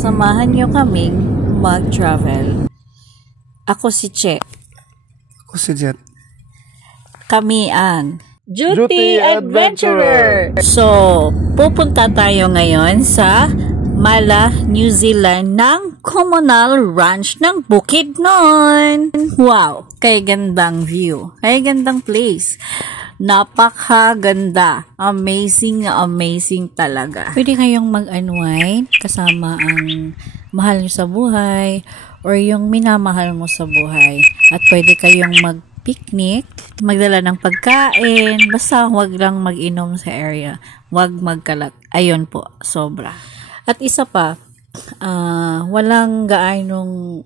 Samahan nyo kaming mag-travel. Ako si Che. Ako si Jet. Kami ang Duty Adventurer! So, pupunta tayo ngayon sa Mala, New Zealand ng Communal Ranch ng Bukidnon. Wow! Kay gandang view. Kay gandang place. Napakaganda. Amazing na amazing talaga. Pwede kayong mag-unwind kasama ang mahal nyo sa buhay or yung minamahal mo sa buhay. At pwede kayong mag-picnic, magdala ng pagkain, basta huwag lang mag-inom sa area. Huwag magkalat. Ayun po, sobra. At isa pa, walang gaanong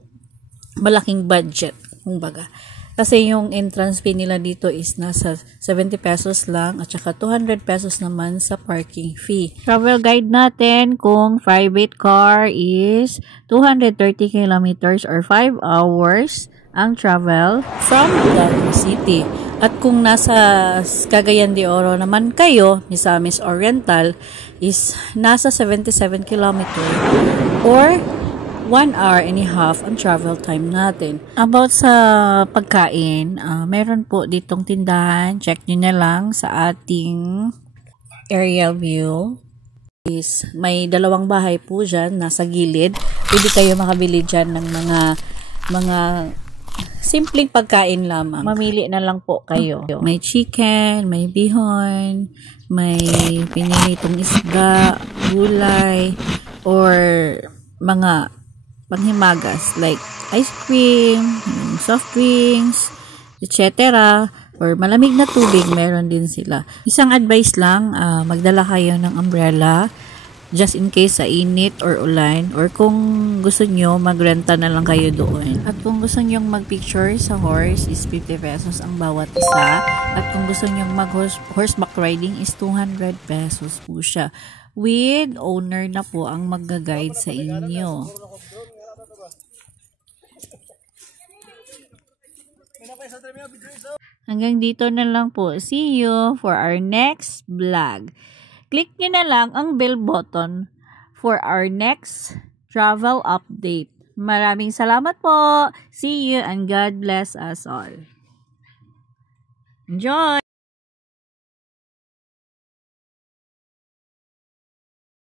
malaking budget, kumbaga. Kasi yung entrance fee nila dito is nasa 70 pesos lang at saka 200 pesos naman sa parking fee. Travel guide natin kung private car is 230 kilometers or 5 hours ang travel from Davao City. At kung nasa Cagayan de Oro naman kayo, Misamis Oriental, is nasa 77 kilometers or 1 hour and a half ang travel time natin. About sa pagkain, meron po ditong tindahan. Check nyo na lang sa ating aerial view. May dalawang bahay po dyan, nasa gilid. Pwede kayo makabili dyan ng mga simpleng pagkain lamang. Mamili na lang po kayo. May chicken, may bihon, may pinilitong isda, gulay, or mga panghimagas like ice cream, soft drinks, etc. Or malamig na tubig, meron din sila. Isang advice lang, magdala kayo ng umbrella just in case sa init or ulan, or kung gusto nyo, magrenta na lang kayo doon. At kung gusto nyo mag-picture sa horse is 50 pesos ang bawat isa. At kung gusto nyo mag-horseback riding is 200 pesos po siya. With owner na po ang mag-guide sa inyo. Hanggang dito na lang po. See you for our next vlog. Click nyo na lang ang bell button for our next travel update. Maraming salamat po. See you and God bless us all. Enjoy!